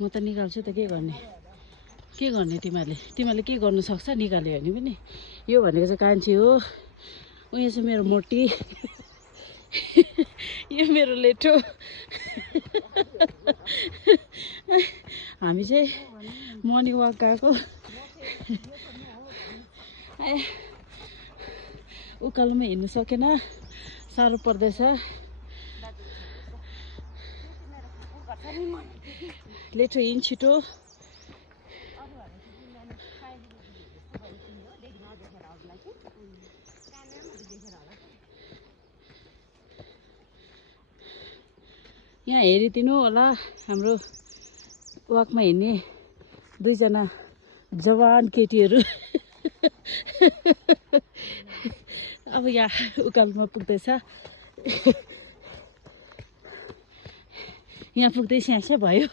म त निकाल्छु त के गर्ने तिमीहरूले के गर्नु सक्छ निकाल्यो भने पनि यो भनेको चाहिँ कान्छी हो उयो चाहिँ मेरो मोटी यो मेरो लेठो हामी चाहिँ मर्निङ वाक गएको उकालोमा हिँड्नु सकेन साह्रो पर्दैछ लेठो हिँड छिटो यहाँ हेरिदिनु होला हाम्रो वाकमा हिँड्ने दुईजना जवान केटीहरू अब यहाँ उकालोमा पुग्दैछ यहाँ पुग्दै स्यास्या भयो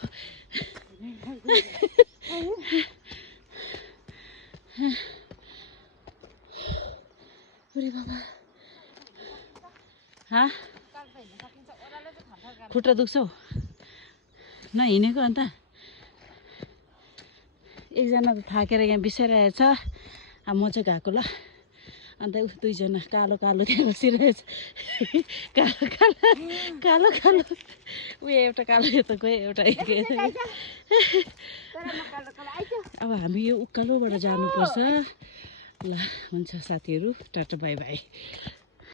अरे बाबा खुट्टा दुख्छौ नहिँडेको अन्त एकजना त थाकेर यहाँ बिसाइरहेछ अब म चाहिँ गएको ल अन्त दुईजना कालो कालो त्यहाँ बसिरहेछ कालो कालो उयो एउटा कालो यता गयो एउटा अब हामी यो उकालोबाट जानुपर्छ ल हुन्छ साथीहरू टाटा बाई बाई